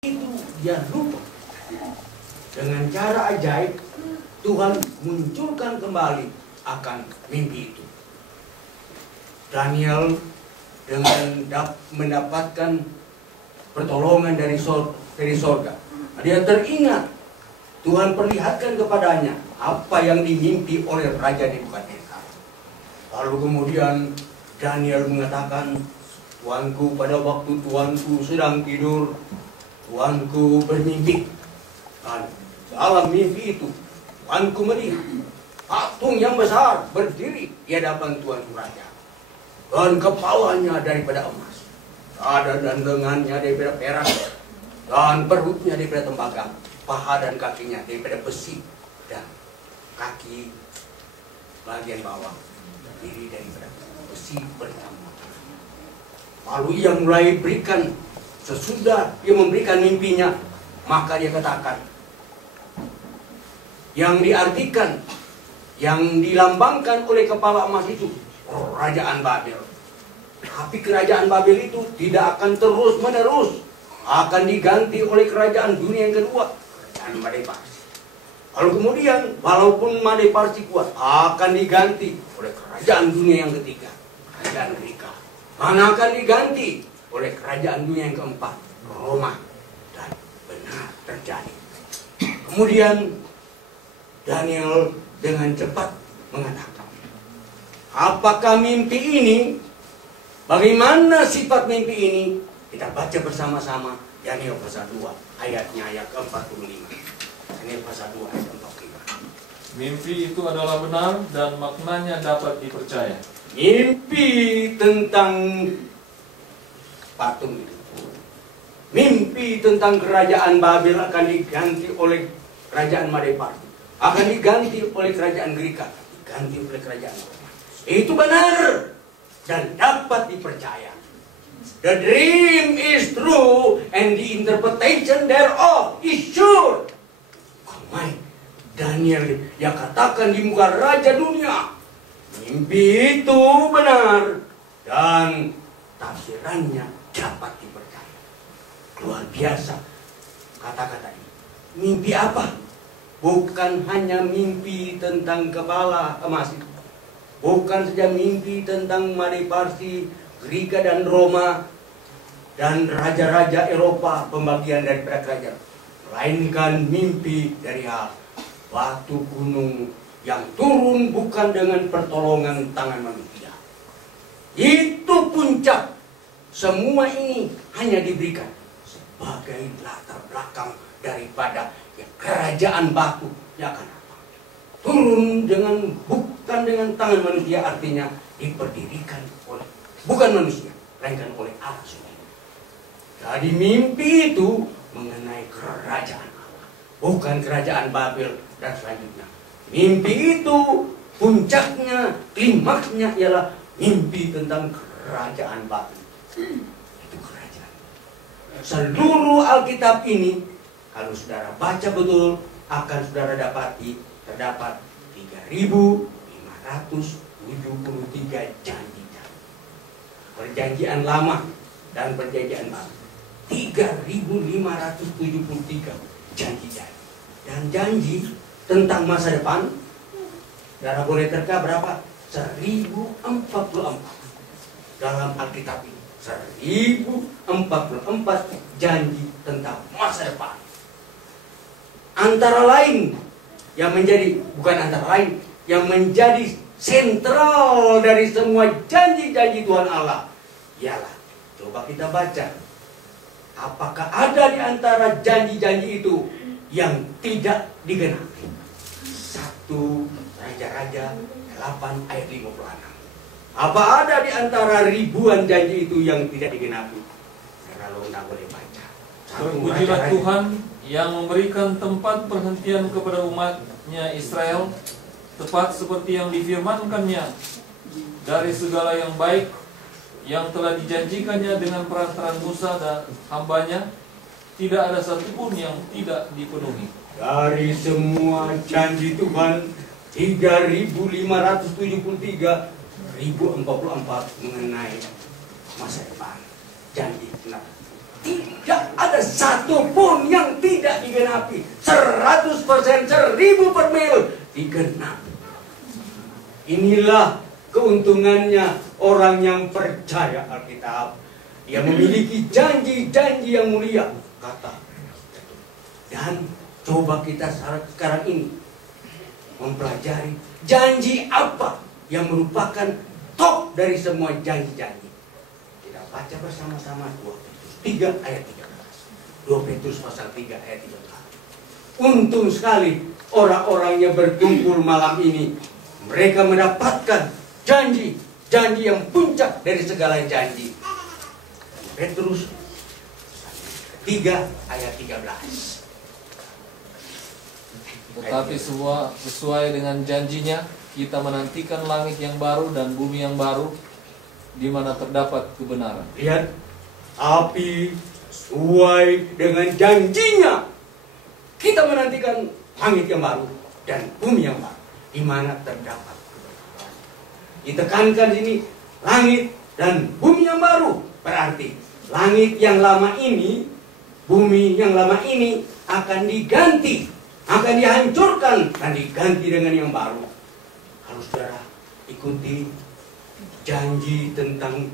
itu dia lupa. Dengan cara ajaib Tuhan munculkan kembali akan mimpi itu. Daniel dengan mendapatkan pertolongan dari sorga. Dia teringat Tuhan perlihatkan kepadanya apa yang dimimpi oleh Raja Nebukadnezar. Lalu kemudian Daniel mengatakan, Tuanku, pada waktu Tuanku sedang tidur, Tuanku bermimpi. Dan dalam mimpi itu Tuanku melihat patung yang besar berdiri di hadapan Tuanku Raja. Dan kepalanya daripada emas, dada dan lengannya daripada perak, dan perutnya daripada tembaga, paha dan kakinya daripada besi, dan kaki bagian bawah terdiri daripada besi bertambah. Lalu ia mulai berikan, sesudah dia memberikan mimpinya, maka dia katakan, yang diartikan, yang dilambangkan oleh kepala emas itu kerajaan Babel. Tapi kerajaan Babel itu tidak akan terus menerus, akan diganti oleh kerajaan dunia yang kedua, kerajaan Made Parsi. Lalu kemudian walaupun Made Parsi kuat, akan diganti oleh kerajaan dunia yang ketiga, kerajaan Greka. Mana akan diganti oleh kerajaan dunia yang keempat, Roma. Dan benar terjadi. Kemudian Daniel dengan cepat mengatakan, apakah mimpi ini? Bagaimana sifat mimpi ini? Kita baca bersama-sama Daniel pasal 2 ayatnya ayat ke-45. Daniel pasal 2 ayat ke-45. Mimpi itu adalah benar dan maknanya dapat dipercaya. Mimpi tentang patung itu, mimpi tentang kerajaan Babel akan diganti oleh kerajaan Made Parsi, akan diganti oleh kerajaan Greka, diganti oleh kerajaan Roma. Itu benar dan dapat dipercaya. The dream is true and the interpretation thereof is sure. Kamai Daniel yang katakan di muka raja dunia, mimpi itu benar dan tafsirannya dapat dipercaya. Luar biasa kata-kata ini. Mimpi apa? Bukan hanya mimpi tentang kepala emas itu, bukan saja mimpi tentang Made Parsi, Greka dan Roma dan raja-raja Eropa, pembagian daripada kerajaan, melainkan mimpi dari hal batu gunung yang turun bukan dengan pertolongan tangan manusia. Itu puncak. Semua ini hanya diberikan sebagai latar belakang daripada kerajaan batu yang akan apa? Turun bukan dengan tangan manusia, artinya diperdirikan oleh bukan manusia, melainkan oleh Allah sendiri. Jadi mimpi itu mengenai kerajaan Allah, bukan kerajaan Babel dan selanjutnya. Mimpi itu puncaknya, klimaksnya ialah mimpi tentang kerajaan Babel. Itu kerajaan. Seluruh Alkitab ini, kalau saudara baca betul, akan saudara dapati terdapat 3.573 janji-janji. Perjanjian lama dan perjanjian baru. 3.573 janji-janji. Dan janji tentang masa depan, saudara boleh terka berapa? 1044 dalam Alkitab ini. 1044 janji tentang masa depan. Antara lain yang menjadi, bukan antara lain, yang menjadi sentral dari semua janji-janji Tuhan Allah ialah, coba kita baca, apakah ada di antara janji-janji itu yang tidak digenapi? 1 Raja-Raja 8 ayat 56. Apa ada di antara ribuan janji itu yang tidak digenapi? Kalau tidak boleh baca. Terpujilah Tuhan yang memberikan tempat perhentian kepada umatnya Israel, tepat seperti yang difirmankannya dari segala yang baik yang telah dijanjikannya dengan perantaraan Musa dan hambanya. Tidak ada satupun yang tidak dipenuhi. Dari semua janji Tuhan 3.573, 1044 mengenai masa depan. Janji kenapa? Tidak ada satupun yang tidak digenapi. 100%, 1000 per mil digenapi. Inilah keuntungannya orang yang percaya Alkitab. Dia memiliki janji-janji yang mulia, kata. Dan coba kita sekarang ini mempelajari janji apa yang merupakan top dari semua janji-janji. Kita baca bersama-sama 2 Petrus 3 ayat 13. 2 Petrus pasal 3 ayat 13. Untung sekali orang-orangnya berkumpul malam ini. Mereka mendapatkan janji yang puncak dari segala janji. Petrus 3 ayat 13. Tetapi sesuai dengan janjinya, kita menantikan langit yang baru dan bumi yang baru, di mana terdapat kebenaran. Lihat, api sesuai dengan janjinya. Kita menantikan langit yang baru dan bumi yang baru, di mana terdapat kebenaran. Ditekankan ini langit dan bumi yang baru, berarti langit yang lama ini, bumi yang lama ini akan diganti, akan dihancurkan dan diganti dengan yang baru. Kalau saudara ikuti janji tentang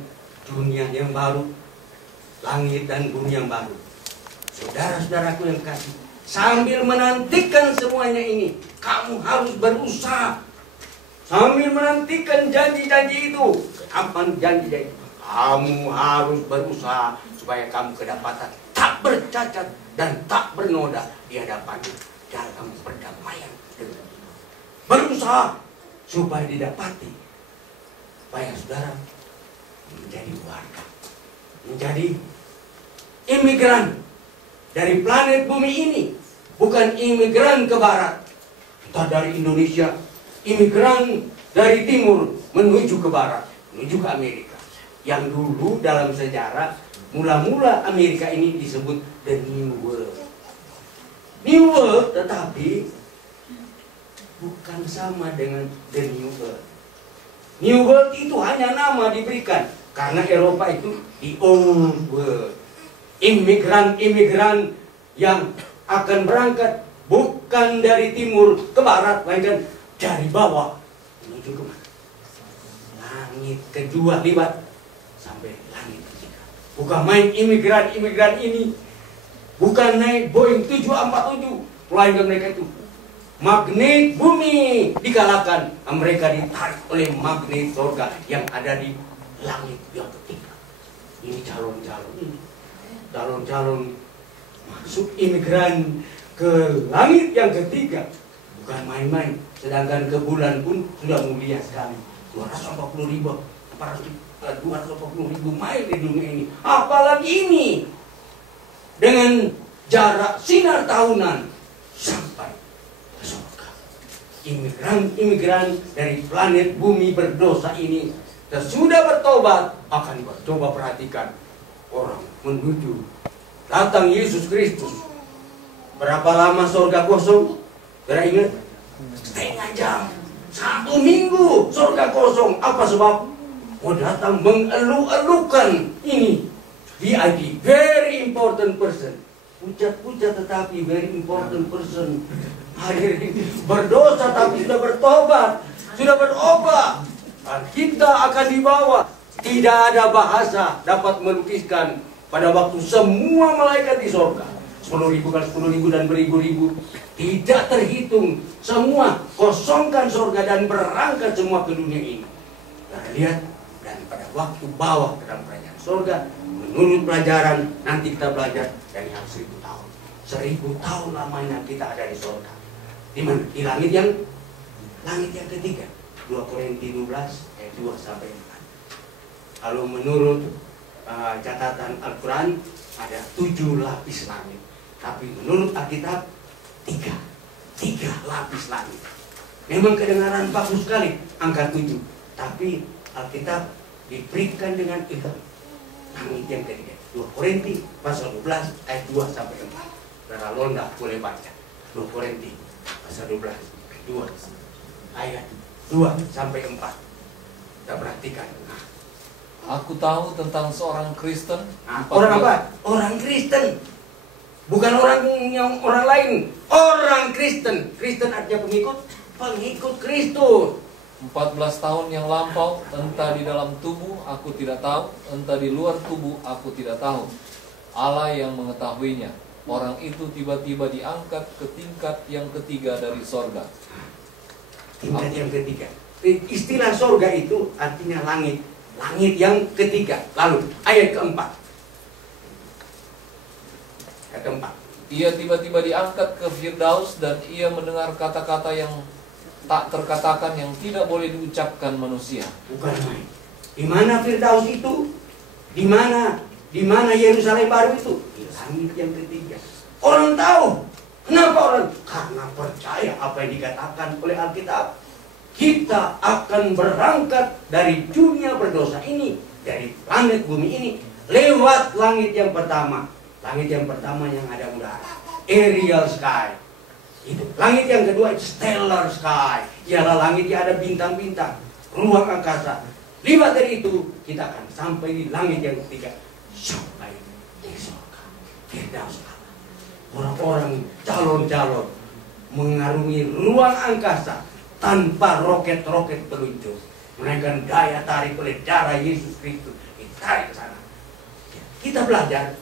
dunia yang baru, langit dan bumi yang baru, saudara-saudaraku yang kasih, sambil menantikan semuanya ini, kamu harus berusaha. Sambil menantikan janji-janji itu, kapan janji-janji itu, kamu harus berusaha supaya kamu kedapatan tak bercacat dan tak bernoda di hadapannya dalam perdamaian dengan Dia. Berusaha supaya didapati, supaya saudara menjadi warga, menjadi imigran dari planet bumi ini, bukan imigran ke barat, entah dari Indonesia, imigran dari timur menuju ke barat, menuju ke Amerika. Yang dulu dalam sejarah, mula-mula Amerika ini disebut The New World. New World, tetapi bukan sama dengan The New World. New World itu hanya nama diberikan, karena Eropa itu the Old World. Imigran-imigran yang akan berangkat bukan dari timur ke barat, melainkan dari bawah menuju ke mana? Langit kedua libat sampai langit ketiga. Bukan main imigran ini, bukan naik Boeing 747, melainkan mereka itu magnet bumi dikalahkan, mereka ditarik oleh magnet surga yang ada di langit yang ketiga. Ini calon-calon masuk imigran ke langit yang ketiga, bukan main-main. Sedangkan ke bulan pun sudah mulia sekali, 240.000 mil di dunia ini. Apalagi ini dengan jarak sinar tahunan sampai ke surga. Imigran dari planet bumi berdosa ini sesudah bertobat akan coba perhatikan orang menuju datang Yesus Kristus. Berapa lama surga kosong? Saudara ingat? Setengah jam, 1 minggu surga kosong. Apa sebab? Mau datang mengeluh-elukan ini VIP, very important person. Pucat-pucat tetapi very important person. Hadir berdosa tapi sudah bertobat, sudah berobat. Kita akan dibawa. Tidak ada bahasa dapat melukiskan pada waktu semua malaikat di surga, 10.000 kali 10.000 dan beribu-ribu, tidak terhitung. Semua kosongkan surga dan berangkat semua ke dunia ini. Nah, lihat, dan pada waktu bawah ke dalam kerajaan surga, menurut pelajaran nanti kita belajar dari 1000 tahun. 1000 tahun lamanya kita ada di surga. Di mana? Di langit yang ketiga. 2 Korintus 12 ayat 2 sampai 4. Kalau menurut catatan Al-Quran ada 7 lapis langit, tapi menurut Alkitab 3 lapis langit. Memang kedengaran bagus sekali angka 7, tapi Alkitab diberikan dengan itu langit yang ketiga. 2 Korintus pasal 12 ayat 2 sampai 4. Saudara Londa boleh baca 2 Korintus pasal 12 ayat 2 sampai 4. Kita perhatikan. Nah, Aku tahu tentang seorang Kristen. Orang apa? Orang Kristen. Bukan orang lain. Orang Kristen. Kristen artinya pengikut Kristus. 14 tahun yang lampau, entah di dalam tubuh aku tidak tahu, entah di luar tubuh aku tidak tahu. Allah yang mengetahuinya. Orang itu tiba-tiba diangkat ke tingkat yang ketiga dari sorga. Tingkat yang ketiga. Istilah sorga itu artinya langit. Langit yang ketiga. Lalu ayat keempat. Ayat keempat. Ia tiba-tiba diangkat ke Firdaus dan ia mendengar kata-kata yang tak terkatakan, yang tidak boleh diucapkan manusia. Bukan main. Di mana Firdaus itu? Di mana Yerusalem baru itu? Di langit yang ketiga. Orang tahu. Kenapa orang? Karena percaya apa yang dikatakan oleh Alkitab. Kita akan berangkat dari dunia berdosa ini, dari planet bumi ini, lewat langit yang pertama. Langit yang pertama yang ada udara, aerial sky. Itu. Langit yang kedua, stellar sky. Ialah langit yang ada bintang-bintang, ruang angkasa. Lewat dari itu, kita akan sampai di langit yang ketiga. Sampai di surga. Firdaus Allah. Orang-orang calon-calon mengarungi ruang angkasa tanpa roket-roket peluncur, melainkan daya tarik oleh darah Yesus Kristus ditarik ke sana. Kita belajar.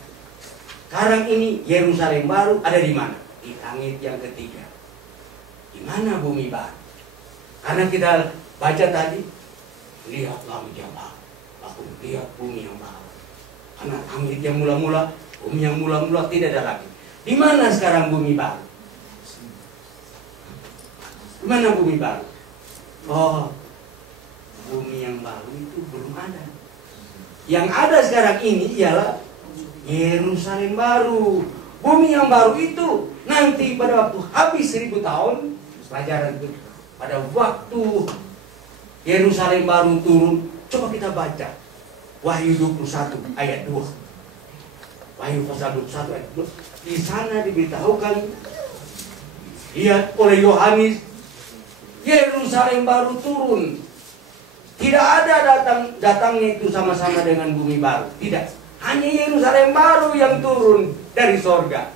Sekarang ini Yerusalem baru ada di mana? Di langit yang ketiga. Di mana bumi baru? Karena kita baca tadi, lihat langit yang baru, aku lihat bumi yang baru. Karena langit yang mula-mula, bumi yang mula-mula tidak ada lagi. Di mana sekarang bumi baru? Di mana bumi baru? Oh, bumi yang baru itu belum ada. Yang ada sekarang ini ialah Yerusalem baru. Bumi yang baru itu nanti pada waktu habis 1000 tahun, pelajaran itu, pada waktu Yerusalem baru turun, coba kita baca Wahyu 21 ayat 2. Wahyu pasal 21 ayat 2. Di sana diberitahukan, lihat oleh Yohanes, Yerusalem baru turun. Tidak ada datangnya itu sama-sama dengan bumi baru. Tidak. Hanya Yerusalem baru yang turun dari sorga.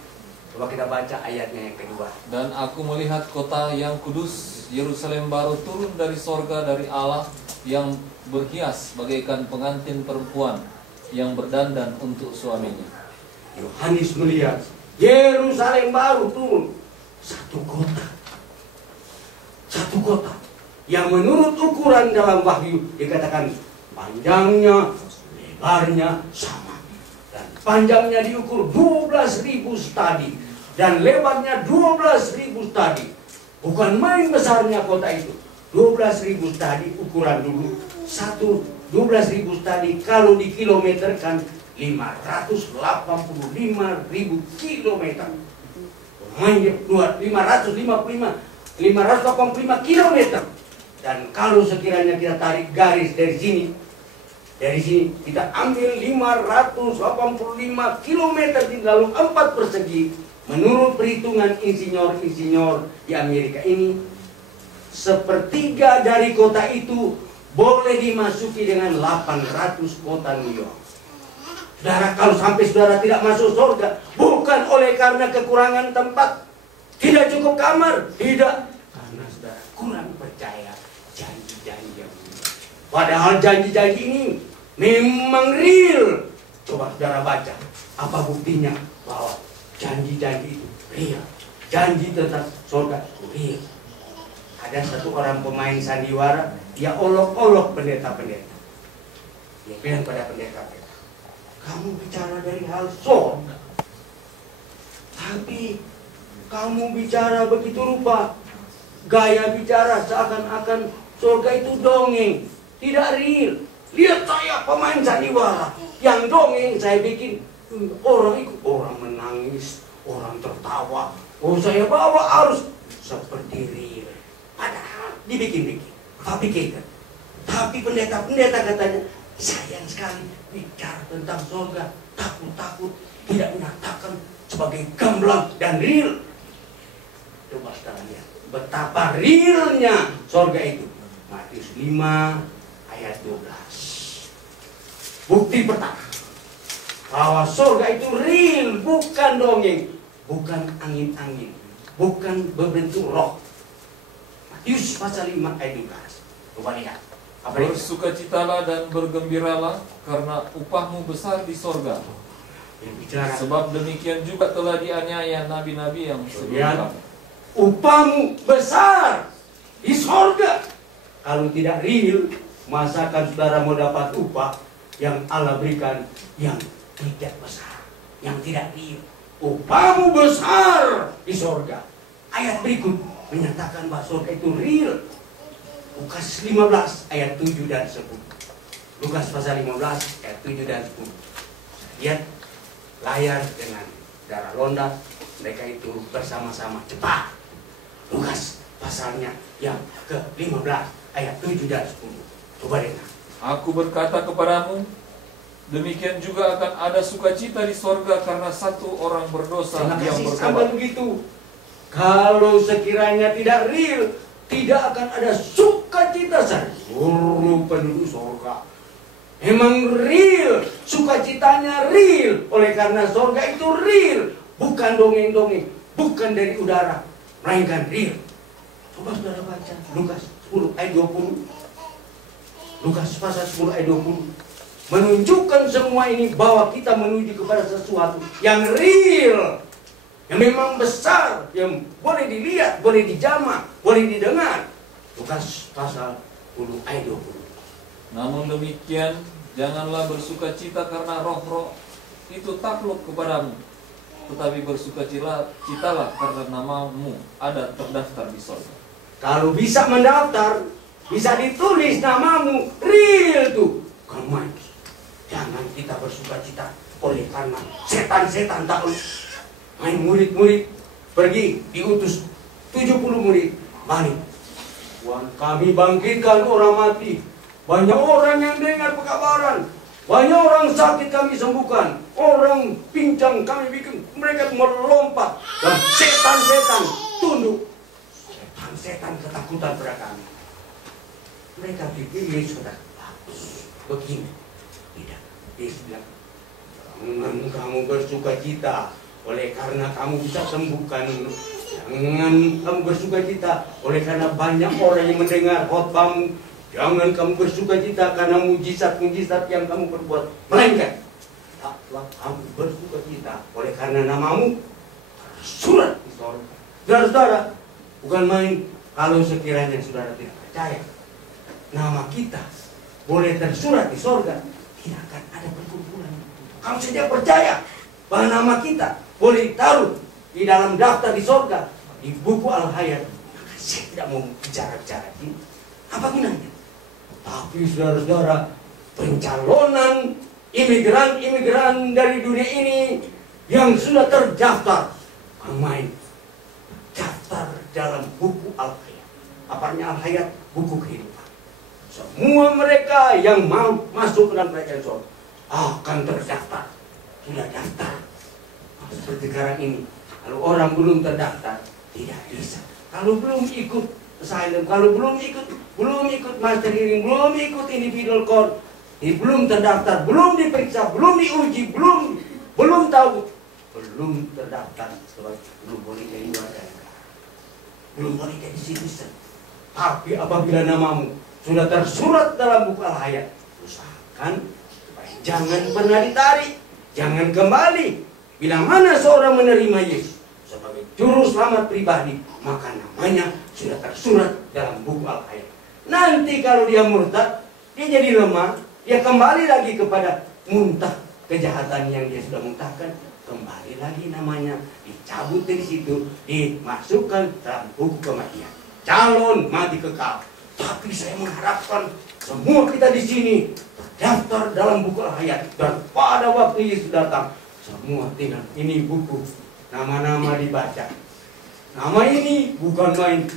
Coba kita baca ayatnya yang kedua. Dan aku melihat kota yang kudus, Yerusalem baru turun dari sorga dari Allah, yang berhias bagaikan pengantin perempuan yang berdandan untuk suaminya. Yohanes melihat Yerusalem baru turun. Satu kota. Satu kota yang menurut ukuran dalam Wahyu dikatakan panjangnya, lebarnya sama, dan panjangnya diukur 12.000 stadi dan lebarnya 12.000 stadi. Bukan main besarnya kota itu. 12.000 stadi ukuran dulu. 12.000 stadi kalau dikilometerkan 585.000 kilometer. 585 kilometer. Dan kalau sekiranya kita tarik garis dari sini kita ambil 585 kilometer di dalam 4 persegi. Menurut perhitungan insinyur-insinyur di Amerika ini, sepertiga dari kota itu boleh dimasuki dengan 800 kota New York. Saudara, kalau sampai saudara tidak masuk surga, bukan oleh karena kekurangan tempat, tidak cukup kamar, tidak, karena saudara kurang percaya janji-janji yang ini. Padahal janji-janji ini memang real. Coba saudara baca, apa buktinya bahwa janji-janji itu real. Janji tentang surga real. Ada satu orang pemain sandiwara, dia olok-olok pendeta-pendeta. Dia bilang pada pendeta-pendeta, kamu bicara dari hal surga, tapi kamu bicara begitu rupa, gaya bicara seakan-akan surga itu dongeng, tidak real. Lihat saya pemain sandiwara, yang dongeng saya bikin orang ikut, orang menangis, orang tertawa. Oh, saya bawa harus seperti real. Padahal dibikin-bikin, fabricated. Tapi pendeta-pendeta katanya, sayang sekali bicara tentang surga, takut-takut, tidak menyatakan sebagai gamblang dan real. Coba sekarang lihat betapa realnya surga itu. Matius 5 ayat 12. bukti pertama bahwa surga itu real, bukan dongeng, bukan angin-angin, bukan berbentuk roh. Matius pasal 5 ayat 12. Coba lihat. Apa itu? Bersukacitalah dan bergembiralah karena upahmu besar di sorga. Sebab demikian juga telah dianiaya nabi-nabi yang sebelum kamu. Upahmu besar di sorga. Kalau tidak real, masakan saudara mau dapat upah yang Allah berikan yang tidak besar, yang tidak real. Upahmu besar di sorga. Ayat berikut menyatakan bahwa sorga itu real. Lukas 15 ayat 7 dan 10. Lukas pasal 15 ayat 7 dan 10. Lihat layar dengan darah londa, mereka itu bersama-sama cepat. Lukas pasalnya yang ke-15 ayat 7 dan 10. Coba dengar. Aku berkata kepadamu, demikian juga akan ada sukacita di sorga karena satu orang berdosa yang Sampai bertobat. begitu. Kalau sekiranya tidak real, tidak akan ada sukacita seluruh penduduk sorga. Memang real, sukacitanya real. Oleh karena sorga itu real, bukan dongeng-dongeng, bukan dari udara, melainkan real. Coba saudara baca Lukas 10 ayat 20. Lukas pasal 10 ayat 20 menunjukkan semua ini bahwa kita menuju kepada sesuatu yang real, yang memang besar, yang boleh dilihat, boleh dijamah, boleh didengar. Lukas pasal 10 ayat 20. Namun demikian, janganlah bersukacita karena roh-roh itu takluk kepadamu, tetapi bersukacitalah karena namamu ada terdaftar di sorga. Kalau bisa mendaftar, bisa ditulis namamu, real tuh. Kamu jangan kita bersukacita oleh karena setan-setan takluk. Main murid-murid pergi diutus 70 murid balik. Tuhan, kami bangkitkan orang mati. Banyak orang yang dengar pekabaran. Banyak orang sakit kami sembuhkan. Orang pincang kami bikin mereka melompat. Dan setan-setan tunduk. Setan-setan ketakutan pada kami. Mereka pikir Yesus sudah bagus. Begini. Tidak. Yesus bilang, jangan kamu bersukacita oleh karena kamu bisa sembuhkan. Jangan kamu bersukacita oleh karena banyak orang yang mendengar khotbahmu. Jangan kamu bersukacita karena mujizat-mujizat yang kamu perbuat. Melainkan taklah kamu bersukacita oleh karena namamu tersurat di sorga. Saudara-saudara, bukan main kalau sekiranya saudara tidak percaya nama kita boleh tersurat di sorga, tidak akan ada perkumpulan. Kalau saja percaya bahwa nama kita boleh ditaruh di dalam daftar di sorga, di buku Al-Hayat, maka saya tidak mau bicara-bicara ini. Apa gunanya? Tapi saudara-saudara, pencalonan imigran-imigran dari dunia ini yang sudah terdaftar, main daftar dalam buku Al-Hayat. Apanya Al-Hayat? Buku kehidupan. Semua mereka yang mau masuk ke dalam kerajaan sorga akan terdaftar. Sudah daftar. Seperti sekarang ini, kalau orang belum terdaftar, tidak bisa. Kalau belum ikut asylum, kalau belum ikut master hearing, belum ikut individual court, belum terdaftar, belum diperiksa, belum diuji, belum tahu, belum terdaftar, belum boleh jadi warga negara, belum boleh jadi citizen. Tapi apabila namamu sudah tersurat dalam buku Al-Hayat, usahakan supaya jangan pernah ditarik, jangan kembali. Bila mana seorang menerima Yesus sebagai juru selamat pribadi, maka namanya sudah tersurat dalam buku Al-Hayat. Nanti kalau dia murtad, dia jadi lemah, dia kembali lagi kepada muntah kejahatan yang dia sudah muntahkan, kembali lagi namanya dicabut dari situ, dimasukkan dalam buku kematian. Calon mati kekal. Tapi saya mengharapkan semua kita di sini terdaftar dalam buku Al-Hayat, dan pada waktu Yesus datang, semua tinggal ini buku, nama-nama dibaca. Nama ini bukan main,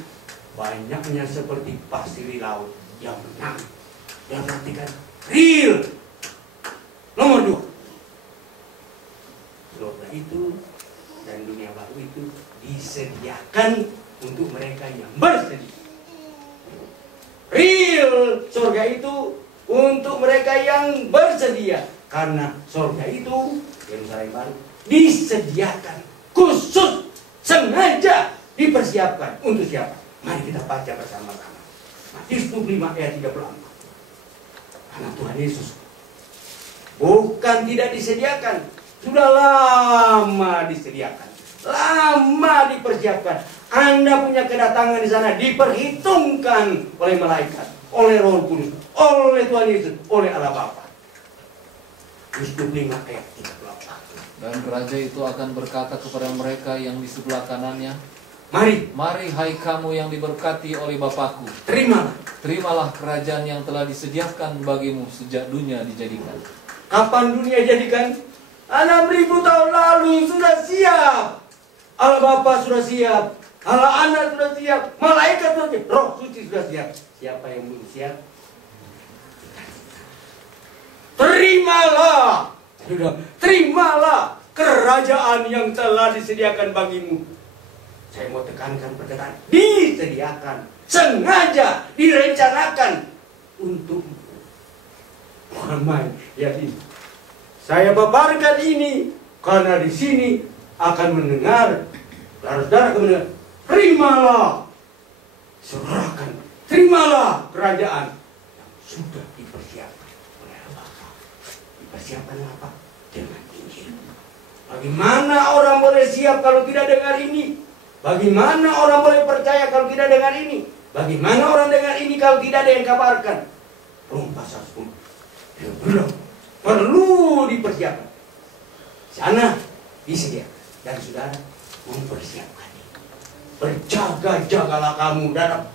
banyaknya seperti pasir di laut yang menang. Yang perhatikan, real. Nomor 2, surga itu dan dunia baru itu disediakan untuk mereka yang bersedia. Real surga itu untuk mereka yang yang bersedia. Karena surga itu, Yerusalem baru, disediakan khusus, sengaja dipersiapkan untuk siapa? Mari kita baca bersama-sama. Matius 25 ayat 34. Karena Tuhan Yesus bukan tidak disediakan, sudah lama disediakan, lama dipersiapkan. Anda punya kedatangan di sana diperhitungkan oleh malaikat, oleh Roh Kudus, oleh Tuhan Yesus, oleh Allah Bapa. Matius 25 ayat 34. Dan raja itu akan berkata kepada mereka yang di sebelah kanannya, Mari, hai kamu yang diberkati oleh Bapakku, terimalah kerajaan yang telah disediakan bagimu sejak dunia dijadikan. Kapan dunia jadikan? 6.000 tahun lalu sudah siap. Allah Bapa sudah siap, Allah Anak sudah siap, malaikat sudah siap, Roh Suci sudah siap. Siapa yang belum siap? Terimalah kerajaan yang telah disediakan bagimu. Saya mau tekankan perkataan disediakan, sengaja direncanakan untuk ramai. Jadi saya paparkan ini karena di sini akan mendengar saudara kemudian terimalah, serahkan, terimalah kerajaan yang sudah dipersiapkan oleh Bapa. Dipersiapkan apa? Dengan Injil. Bagaimana orang boleh siap kalau tidak dengar ini? Bagaimana orang boleh percaya kalau tidak dengar ini? Bagaimana orang dengar ini kalau tidak ada yang kabarkan? Rom pasal 10. Dia bilang perlu dipersiapkan. Sana disediakan. Dan saudara mempersiapkan ini. Berjaga-jagalah kamu dalam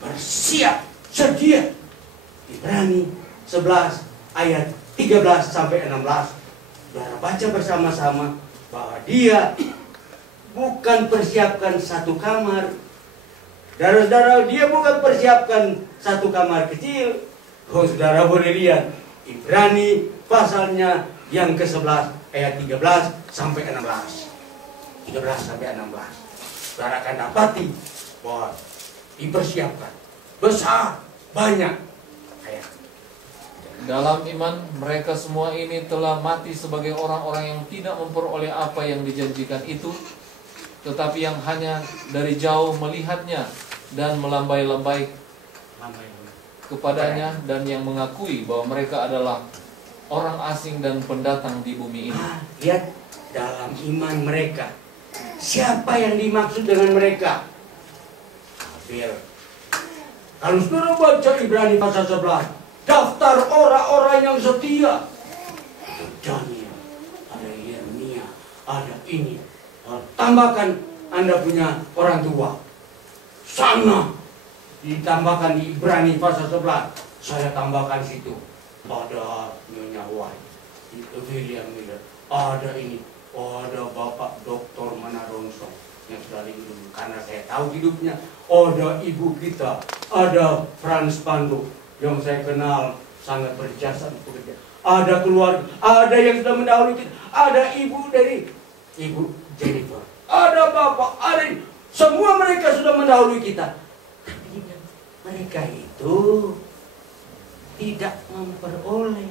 bersiap sedia. Ibrani 11 ayat 13 sampai 16. Saudara baca bersama-sama bahwa dia bukan persiapkan satu kamar. Saudara, dia bukan persiapkan satu kamar kecil. Oh, saudara boleh lihat Ibrani pasalnya yang ke-11 ayat 13 sampai 16. 13 sampai 16. Saudara akan dapati bahwa dipersiapkan besar, banyak ayat. Dalam iman mereka semua ini telah mati sebagai orang-orang yang tidak memperoleh apa yang dijanjikan itu, tetapi yang hanya dari jauh melihatnya dan melambai-lambai kepadanya, dan yang mengakui bahwa mereka adalah orang asing dan pendatang di bumi ini. Lihat dalam iman mereka. Siapa yang dimaksud dengan mereka? Habil. Kalau saudara baca Ibrani pasal 11, daftar orang-orang yang setia. Ada Daniel, ada Yeremia, ada ini. Tambahkan Anda punya orang tua. Sana ditambahkan di Ibrani pasal 11. Saya tambahkan situ. Ada Nyonya White, William Miller, ada ini, ada Bapak Dr. Manaronsong yang sudah lindung karena saya tahu hidupnya. Ada ibu kita, ada Franz Pandu yang saya kenal sangat berjasa bekerja. Ada keluarga, ada yang sudah mendahului kita, ada ibu dari Ibu Jennifer, ada bapak, ada ini. Semua mereka sudah mendahului kita. Tapi mereka itu tidak memperoleh,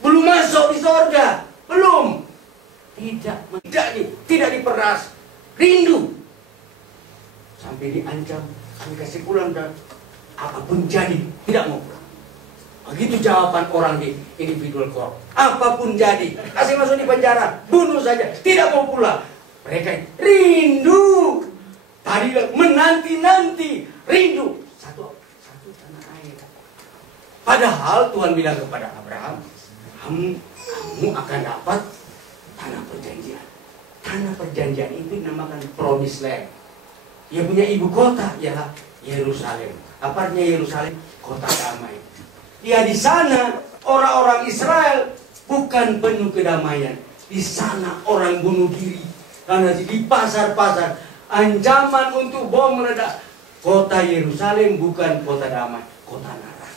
belum masuk di sorga, belum, tidak diperas, rindu, sampai diancam, kami kasih pulang dan apapun jadi, tidak mau pulang. Begitu jawaban orang di individual court, apapun jadi, kasih masuk di penjara, bunuh saja, tidak mau pulang. Mereka rindu, tadi menanti-nanti, rindu satu tanah air. Padahal Tuhan bilang kepada Abraham, kamu akan dapat tanah perjanjian. Tanah perjanjian itu dinamakan Promised Land. Dia punya ibu kota, ialah Yerusalem. Apa artinya Yerusalem? Kota damai. Ya di sana orang-orang Israel bukan penuh kedamaian. Di sana orang bunuh diri. Karena di pasar-pasar ancaman untuk bom meledak. Kota Yerusalem bukan kota damai, kota neraka.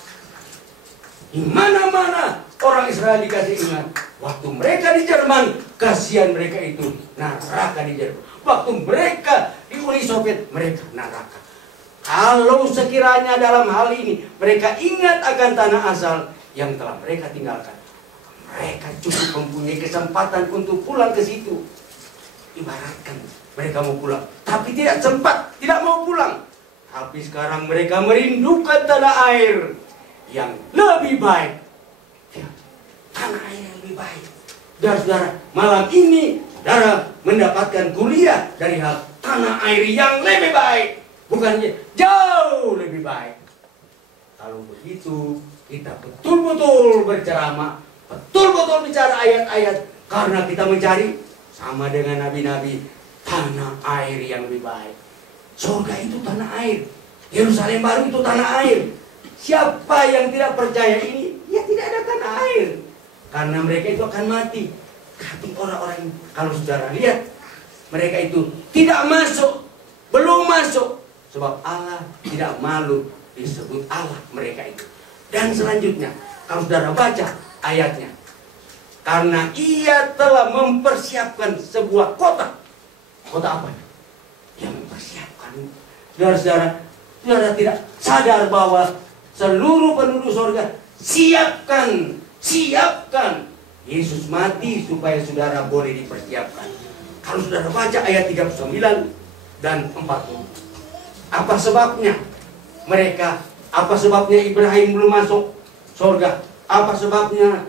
Di mana-mana orang Israel dikasih ingat. Waktu mereka di Jerman, kasihan mereka itu neraka di Jerman. Waktu mereka di Uni Soviet, mereka neraka. Kalau sekiranya dalam hal ini mereka ingat akan tanah asal yang telah mereka tinggalkan, cukup mempunyai kesempatan untuk pulang ke situ. Ibaratkan mereka mau pulang, tapi tidak sempat, tidak mau pulang. Tapi sekarang mereka merindukan tanah air yang lebih baik. Ya, tanah air yang lebih baik. Saudara-saudara, malam ini saudara mendapatkan kuliah dari hal tanah air yang lebih baik. Bukannya jauh lebih baik. Kalau begitu, kita betul-betul berceramah, betul-betul bicara ayat-ayat, karena kita mencari sama dengan nabi-nabi tanah air yang lebih baik. Surga itu tanah air, Yerusalem baru itu tanah air. Siapa yang tidak percaya ini, ya tidak ada tanah air, karena mereka itu akan mati. Tapi orang-orang, kalau saudara lihat, mereka itu tidak masuk, belum masuk, sebab Allah tidak malu disebut Allah mereka itu. Dan selanjutnya, kalau saudara baca ayatnya, karena ia telah mempersiapkan sebuah kota. Kota apa? Yang mempersiapkan. Saudara-saudara, saudara tidak sadar bahwa seluruh penduduk surga siapkan. Yesus mati supaya saudara boleh dipersiapkan. Kalau saudara baca ayat 39 dan 40. Apa sebabnya mereka, apa sebabnya Ibrahim belum masuk surga? Apa sebabnya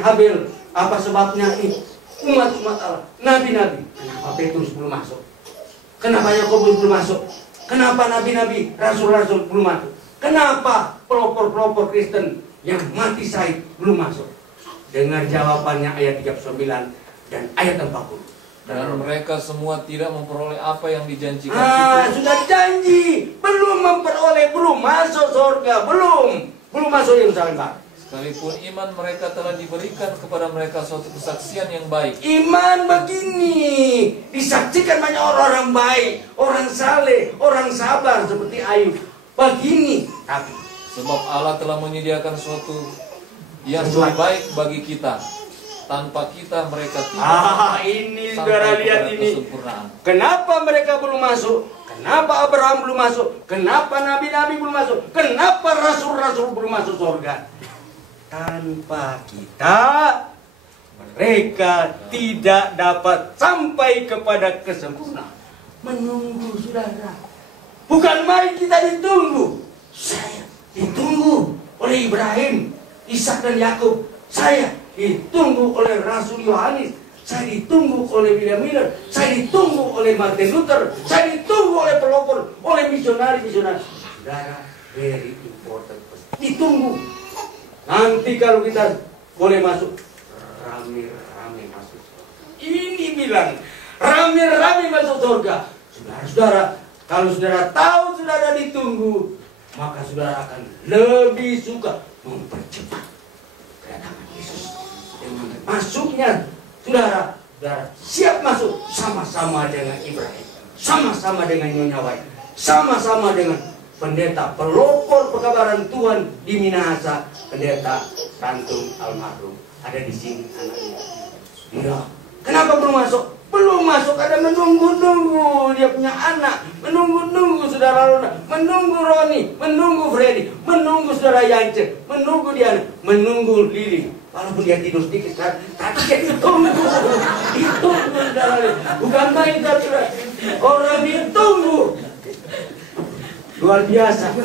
Habel? Apa sebabnya umat-umat Allah, nabi-nabi? Kenapa Petrus belum masuk? Kenapa Yakobus belum masuk? Kenapa nabi-nabi, rasul-rasul belum masuk? Kenapa pelopor-pelopor Kristen yang mati syahid belum masuk? Dengar jawabannya ayat 39 dan ayat 40. Dan mereka semua tidak memperoleh apa yang dijanjikan itu. Sudah janji, belum memperoleh, belum masuk surga, belum masuk Yerusalem baru. Sekalipun iman mereka telah diberikan kepada mereka suatu kesaksian yang baik. Iman begini, disaksikan banyak orang-orang baik, orang saleh, orang sabar seperti Ayub. Begini, tapi sebab Allah telah menyediakan suatu yang lebih baik bagi kita. Tanpa kita mereka tidak ini sampai saudara lihat kepada ini. kesempurnaan. Kenapa mereka belum masuk? Kenapa Abraham belum masuk? Kenapa nabi-nabi belum masuk? Kenapa rasul-rasul belum masuk surga? Tanpa kita, mereka tidak dapat sampai kepada kesempurnaan. Menunggu saudara. Bukan mari kita ditunggu. Saya ditunggu oleh Ibrahim, Ishak dan Yakub. Saya ditunggu oleh Rasul Yohanes. Saya ditunggu oleh William Miller. Saya ditunggu oleh Martin Luther. Saya ditunggu oleh pelopor, oleh misionari-misionari. Saudara, very important. Ditunggu. Nanti kalau kita boleh masuk, rame-rame masuk surga. Ini bilang, rame-rame masuk surga. Saudara-saudara, kalau saudara tahu saudara ditunggu, maka saudara akan lebih suka mempercepat kedatangan Yesus. Dengan masuknya saudara siap masuk sama-sama dengan Ibrahim, sama-sama dengan Nyonya Wai, sama-sama dengan pendeta pelopor pekabaran Tuhan di Minahasa, pendeta Tantung almarhum. Ada di sini anaknya. Dia, kenapa belum masuk? Belum masuk, ada menunggu-nunggu dia punya anak, menunggu-nunggu saudara Rona, menunggu Roni, menunggu Freddy, menunggu saudara Yance, menunggu Diana, menunggu Lili. Walaupun dia tidur sedikit kan, tapi dia ditunggu saudara. Bukan main saudara, orang ditunggu. Luar biasa.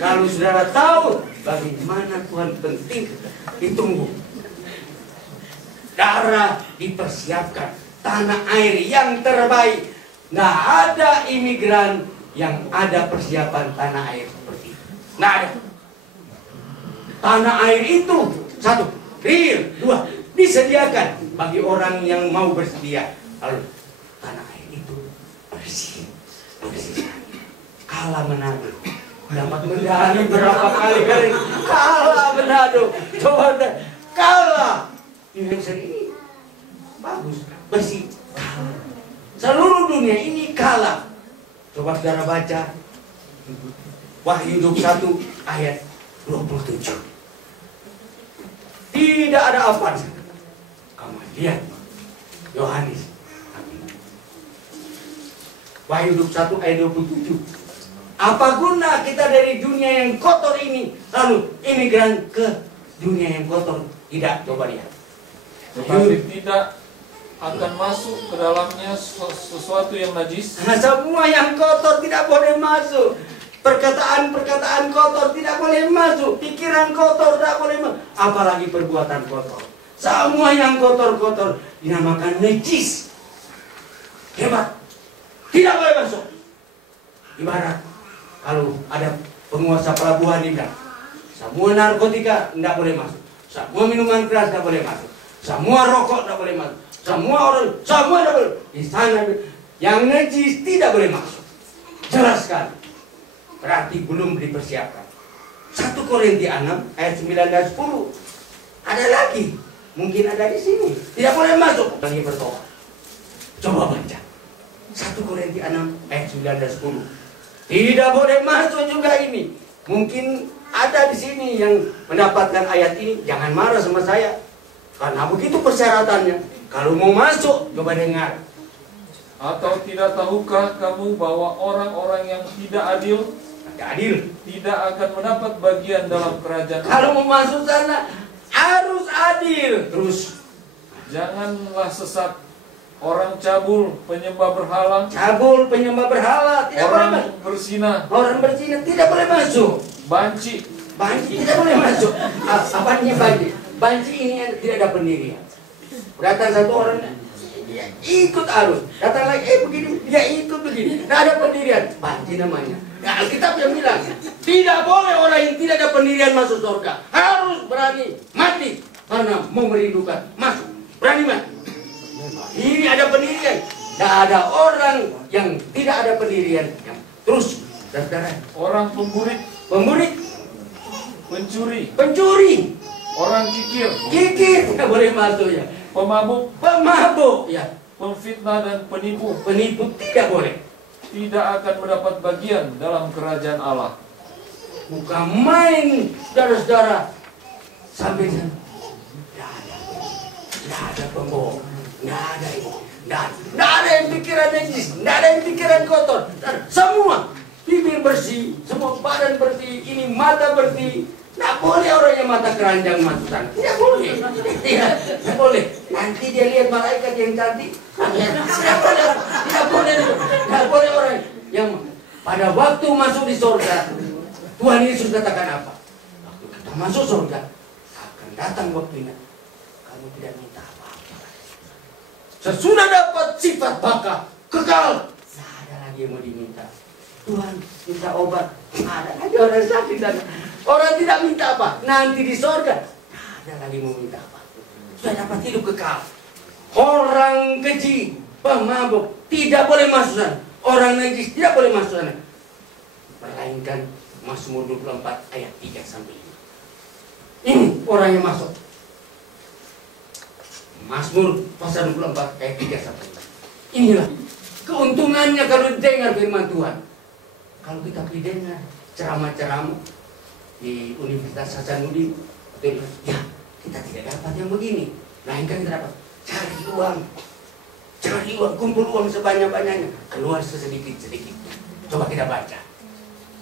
Kalau saudara tahu bagaimana Tuhan penting ditunggu. Darah dipersiapkan, tanah air yang terbaik. Nggak ada imigran yang ada persiapan tanah air seperti itu. Nggak ada. Tanah air itu satu, real. Dua, disediakan bagi orang yang mau bersedia. Lalu tanah air itu bersih. Kalah Manado, dapat medali berapa kali. Kalah Manado, coba kalah. Indonesia ini bagus, bersih, kalah. Seluruh dunia ini kalah. Coba saudara baca Wahyu 21 ayat 27. Tidak ada apa. Kamu lihat Yohanes. Wahyu 21 ayat 27. Apa guna kita dari dunia yang kotor ini lalu imigran ke dunia yang kotor? Tidak, coba lihat. tetapi tidak akan masuk ke dalamnya sesuatu yang najis. Nah, semua yang kotor tidak boleh masuk. Perkataan-perkataan kotor tidak boleh masuk. Pikiran kotor tidak boleh masuk. Apalagi perbuatan kotor. Semua yang kotor-kotor dinamakan najis. Hebat. Tidak boleh masuk. Ibarat kalau ada penguasa pelabuhan ini, semua narkotika tidak boleh masuk. Semua minuman keras tidak boleh masuk. Semua rokok tidak boleh masuk. Semua orang, semua tidak boleh. Di sana yang najis tidak boleh masuk. Jelas sekali. Berarti belum dipersiapkan. 1 Korintus 6 ayat 9 dan 10. Ada lagi. Mungkin ada di sini. Tidak boleh masuk. Lagi bertobat. Coba baca. 1 Korintus 6 ayat 9 dan 10. Tidak boleh masuk juga ini. Mungkin ada di sini yang mendapatkan ayat ini. Jangan marah sama saya. Karena begitu persyaratannya. Kalau mau masuk, coba dengar. Atau tidak tahukah kamu bahwa orang-orang yang tidak adil tidak akan mendapat bagian dalam kerajaan Allah? Kalau mau masuk sana harus adil. Terus janganlah sesat. Orang cabul, penyembah berhala, tidak boleh masuk. Orang berzina tidak boleh masuk. Banci tidak boleh masuk. Apanya banci? Banci ini tidak ada pendirian. Datang satu orang, dia ikut arus. Datang lagi, begini, dia ikut begini. Tidak ada pendirian. Banci namanya. Nah, Alkitab yang bilang, tidak boleh orang yang tidak ada pendirian masuk surga. Harus berani mati karena mau merindukan. Masuk, berani mati. Ini ada pendirian. Tidak ada orang yang tidak ada pendirian. Terus, saudara. Orang pemburik, pencuri, orang kikir, tidak boleh masuk ya. Pemabuk, ya. Pemfitnah dan penipu tidak boleh. Tidak akan mendapat bagian dalam kerajaan Allah. Bukan main, saudara-saudara. Sampai sana. Tidak ada pembohong. Tidak ada ini. Tidak ada yang pikiran najis. Tidak ada yang pikiran kotor. Semua bibir bersih, semua badan bersih, ini mata bersih. Tidak boleh orang yang mata keranjang masuk sana. Tidak boleh. Tidak boleh. Nanti dia lihat malaikat yang cantik. Tidak boleh orang yang pada waktu masuk di surga. Tuhan Yesus katakan apa? Waktu kita masuk surga akan datang waktunya. Kamu tidak minta apa-apa. Sesudah dapat sifat baka kekal. Tidak ada lagi yang mau diminta. Tuhan minta obat. Ada lagi orang sakit dan orang tidak minta apa. Nanti di surga ada lagi mau minta apa. Sudah dapat hidup kekal. Orang keji, pemabuk tidak boleh masuk sana. Orang najis tidak boleh masuk sana. Melainkan Mazmur 24 ayat 3 sampai 5. Ini orang yang masuk. Mazmur pasal 24 ayat 3 sampai 5. Inilah keuntungannya kalau dengar firman Tuhan. Kalau kita pergi dengar ceramah-ceramah di Universitas Hasanuddin, ya kita tidak dapat yang begini. Melainkan kita dapat cari uang, kumpul uang sebanyak-banyaknya, keluar sedikit-sedikit. Coba kita baca.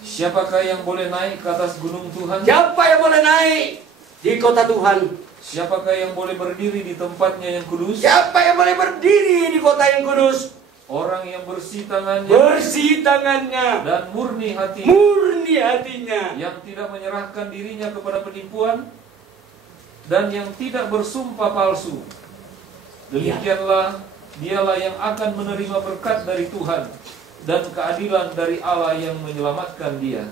Siapakah yang boleh naik ke atas gunung Tuhan? Siapa yang boleh naik di kota Tuhan? Siapakah yang boleh berdiri di tempatnya yang kudus? Siapa yang boleh berdiri di kota yang kudus? Orang yang bersih tangannya dan murni hatinya, yang tidak menyerahkan dirinya kepada penipuan dan yang tidak bersumpah palsu. Demikianlah dialah yang akan menerima berkat dari Tuhan dan keadilan dari Allah yang menyelamatkan dia.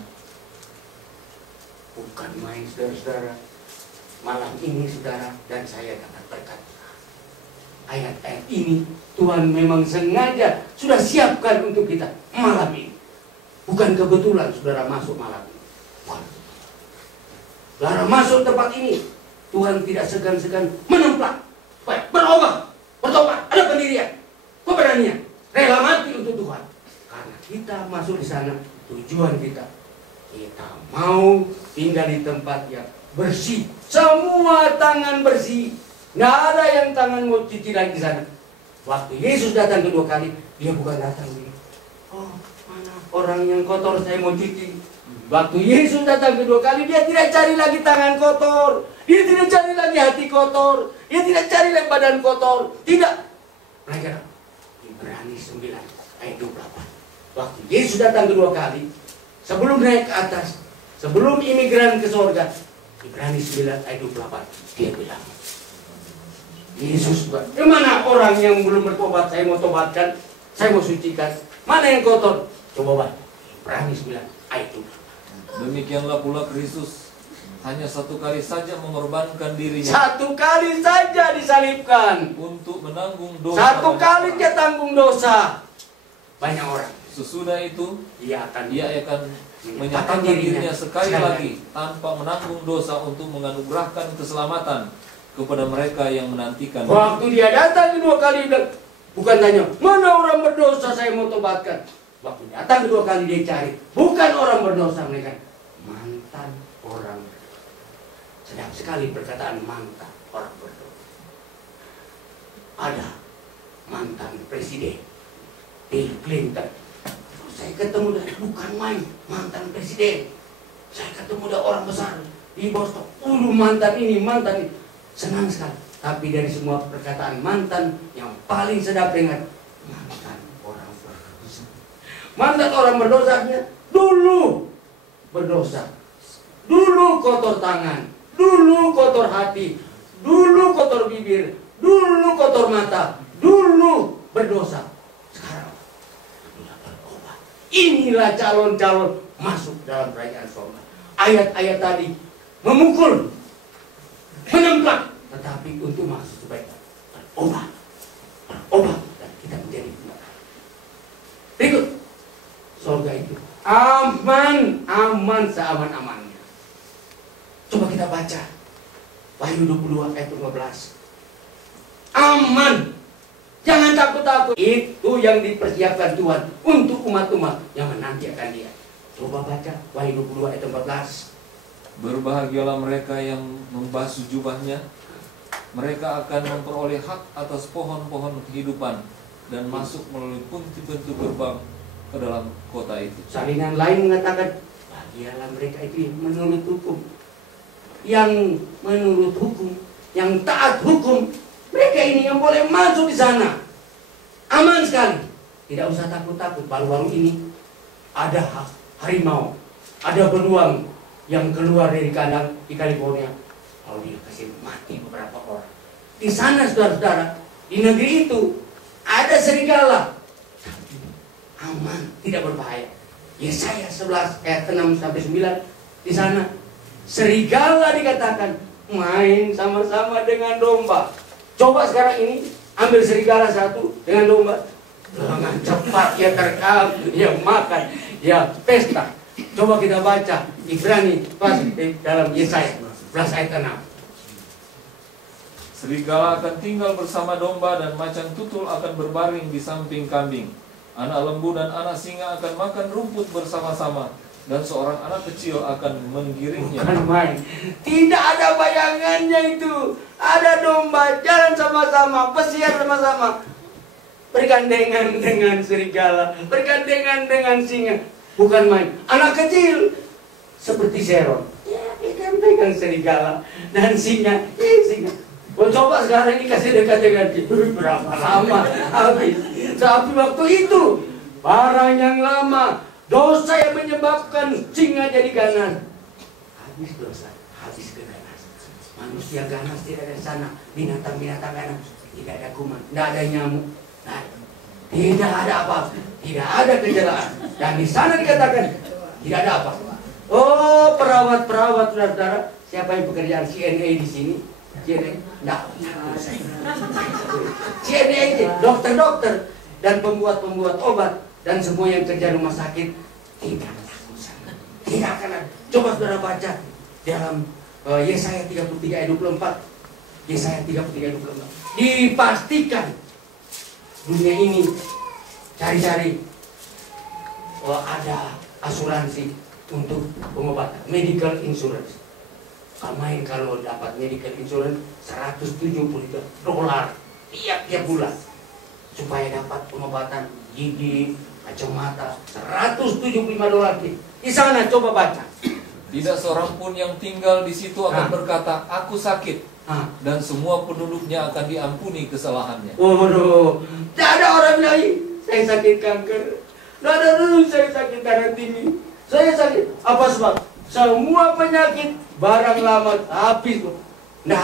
Bukan main, saudara-saudara. Malam ini saudara dan saya dapat berkat. Ayat-ayat ini Tuhan memang sengaja sudah siapkan untuk kita malam ini. Bukan kebetulan saudara masuk malam ini. Saudara masuk tempat ini, Tuhan tidak segan-segan menemplak. Bertobat, ada pendirian, keberanian, rela mati untuk Tuhan. Karena kita masuk di sana, tujuan kita mau tinggal di tempat yang bersih. Semua tangan bersih. Nggak ada yang tangan mau cuci lagi di sana. Waktu Yesus datang kedua kali, dia bukan datang ini. Oh, mana orang yang kotor saya mau cuci. Waktu Yesus datang kedua kali, dia tidak cari lagi tangan kotor. Dia tidak cari lagi hati kotor. Dia tidak cari lagi badan kotor. Tidak. Pelajaran Ibrani 9 ayat 28. Waktu Yesus datang kedua kali, sebelum naik ke atas, sebelum imigran ke surga, Ibrani 9 ayat 28, dia bilang, Yesus bilang, mana orang yang belum bertobat? Saya mau tobatkan, saya mau sucikan. Mana yang kotor? Coba baca Ibrani 9 ayat 28. Demikianlah pula Kristus hanya satu kali saja mengorbankan dirinya. Satu kali saja disalibkan. Untuk menanggung dosa. Satu kali dia tanggung dosa banyak orang. Sesudah itu Dia akan menyatakan dirinya sekali lagi tanpa menanggung dosa untuk menganugerahkan keselamatan kepada mereka yang menantikan. Waktu dia datang kedua kali, bukan tanya, mana orang berdosa saya mau tobatkan. Waktu datang kedua kali dia cari, bukan orang berdosa mereka, mantan orang berdosa. Sedap sekali perkataan mantan orang berdosa. Ada mantan presiden Bill Clinton. Saya ketemu dengan, bukan main, mantan presiden. Saya ketemu dengan orang besar di Boston. Mantan ini, mantan ini. Senang sekali. Tapi dari semua perkataan mantan, yang paling sedap dengar, mantan orang berdosa. Mantan orang berdosanya dulu berdosa. Dulu kotor tangan, dulu kotor hati, dulu kotor bibir, dulu kotor mata, dulu berdosa. Sekarang sudah berubah. Inilah calon-calon masuk dalam kerajaan surga. Ayat-ayat tadi memukul, menemplak, tetapi untuk masuk supaya berubah, dan kita menjadi benar. Berikut, surga itu aman seaman-amannya. Coba kita baca Wahyu 22 ayat 15. Aman. Jangan takut-takut. Itu yang dipersiapkan Tuhan untuk umat-umat yang menanti akan Dia. Coba baca Wahyu 22 ayat 14. Berbahagialah mereka yang membasuh jubahnya. Mereka akan memperoleh hak atas pohon-pohon kehidupan dan masuk melalui pintu-pintu gerbang ke dalam kota itu. Salinan lain mengatakan, bahagialah mereka itu yang menurut hukum. Yang menurut hukum, yang taat hukum. Mereka ini yang boleh masuk di sana. Aman sekali. Tidak usah takut-takut. Baru-baru ini ada harimau, ada beruang yang keluar dari kandang di California. Lalu dia kasih mati beberapa orang. Di sana saudara-saudara, di negeri itu ada serigala. Tapi aman, tidak berbahaya. Yesaya 11 ayat 6 sampai 9 di sana serigala dikatakan main sama-sama dengan domba. Coba sekarang ini ambil serigala satu dengan domba, dengan cepat ya terkam, ya makan, ya pesta. Coba kita baca Ibrani pas dalam Yesaya 11 ayat 6. Serigala akan tinggal bersama domba dan macan tutul akan berbaring di samping kambing. Anak lembu dan anak singa akan makan rumput bersama-sama dan seorang anak kecil akan menggiringnya. Bukan main. Tidak ada bayangannya itu. Ada domba jalan sama-sama, pesiar sama-sama, bergandengan dengan serigala, bergandengan dengan singa. Bukan main. Anak kecil seperti Zeron, ya pegang-pegang serigala dan singa. Singa. Oh, coba sekarang ini kasih dekat dengan dia. Berapa lama habis. Tapi waktu itu barang yang lama, dosa yang menyebabkan singa jadi ganas. Habis dosa, habis keganas. Manusia ganas tidak ada di sana. Binatang-binatang ganas tidak ada kuman, tidak ada nyamuk, tidak ada apa, tidak ada kejelaan. Dan di sana dikatakan tidak ada apa. Oh, perawat-perawat saudara, siapa yang pekerjaan CNA di sini? CNA, enggak. CNA itu dokter-dokter dan pembuat-pembuat obat dan semua yang kerja rumah sakit tidak takut sana. Tidak akan ada. Coba saudara baca dalam Yesaya 33 ayat 24. Yesaya 33 ayat 24. Dipastikan dunia ini cari-cari ada asuransi untuk pengobatan, medical insurance. Main kalau dapat medical insurance $170 tiap bulan supaya dapat pengobatan gigi, kacamata, $175. Di sana coba baca. Tidak seorang pun yang tinggal di situ akan berkata, aku sakit. dan semua penduduknya akan diampuni kesalahannya. Waduh, tidak ada orang lain. Saya sakit kanker. Tidak ada dulu saya sakit darah tinggi. Saya sakit. Apa sebab? Semua penyakit barang lama habis. Tidak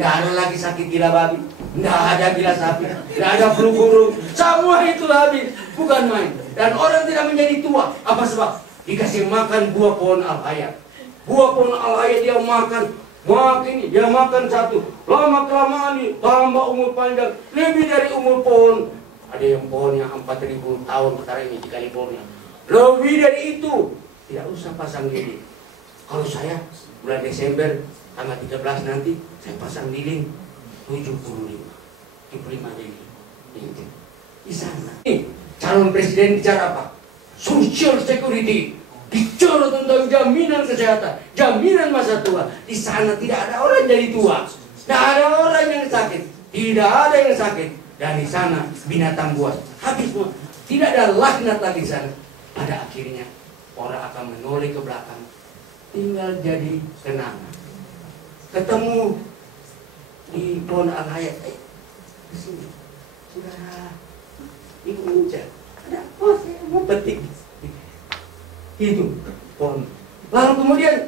ada lagi sakit gila babi. Tidak ada gila sapi. Tidak ada flu burung. Semua itu habis. Bukan main. Dan orang tidak menjadi tua. Apa sebab? Dikasih makan buah pohon al-hayat. Buah pohon al-hayat dia makan. Makin dia makan satu. Lama kelamaan nih tambah umur panjang. Lebih dari umur pohon. Ada yang pohonnya 4.000 tahun sekarang ini di California. Lebih dari itu. Tidak usah pasang lilin. Kalau saya bulan Desember tanggal 13 nanti saya pasang lilin 75 lilin. Di sana. Calon presiden bicara apa? Social security. Bicara tentang jaminan kesehatan, jaminan masa tua. Di sana tidak ada orang jadi tua. Tidak ada orang yang sakit. Tidak ada yang sakit. Dan di sana binatang buas. Habis semua. Tidak ada laknat lagi di sana. Pada akhirnya orang akan menoleh ke belakang. Tinggal jadi kenangan. Ketemu di pohon al-hayat. Di sini. Saudara, ibu hujan. Ada apa? Saya mau petik. Itu pohon. Lalu kemudian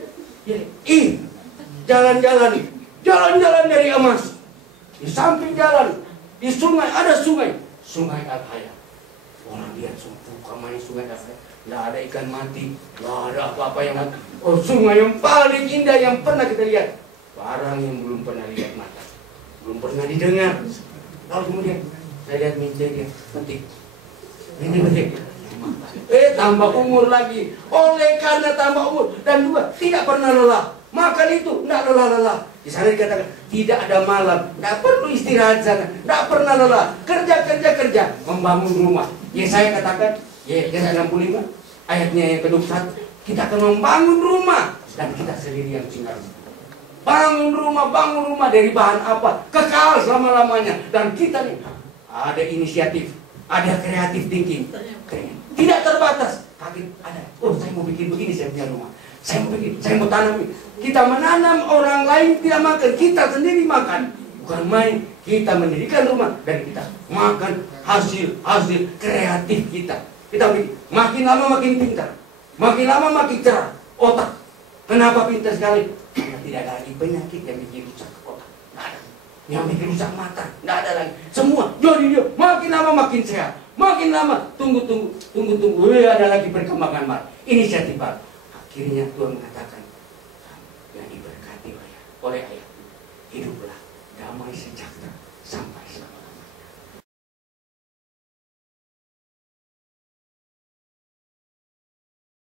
jalan-jalan dari emas. Di samping jalan, di sungai ada sungai al-hayat. Orang lihat suka main sungai al-hayat. Tidak ada ikan mati, tidak ada apa-apa yang mati. Oh, sungai yang paling indah yang pernah kita lihat. Barang yang belum pernah lihat mata, belum pernah didengar. Lalu kemudian saya lihat meja dia petik. Ini petik. Tambah umur lagi. Oleh karena tambah umur dan juga tidak pernah lelah. Makan itu tidak lelah-lelah. Di sana dikatakan tidak ada malam, tidak perlu istirahat sana, tidak pernah lelah. Kerja, membangun rumah. Saya katakan, Yesaya 65 ayatnya yang ke-21, kita akan membangun rumah dan kita sendiri yang tinggal. Bangun rumah dari bahan apa? Kekal selama-lamanya. Dan kita nih ada inisiatif, ada kreatif thinking. Tidak terbatas. Kaget ada. Oh, saya mau bikin begini, saya punya rumah. Saya mau tanam. Kita menanam, orang lain tidak makan, kita sendiri makan. Bukan main, kita mendirikan rumah dan kita makan hasil kreatif kita. Kita bikin. Makin lama makin pintar, makin lama makin cerah. Otak. Kenapa pintar sekali? Karena tidak ada lagi penyakit yang bikin rusak otak. Tidak ada. Yang bikin rusak mata. Tidak ada lagi. Semua. Jadi dia makin lama makin sehat. Makin lama, tunggu. Ada lagi perkembangan baru. Inisiatif baru. Akhirnya Tuhan mengatakan, yang diberkati oleh ayat, hiduplah damai sejak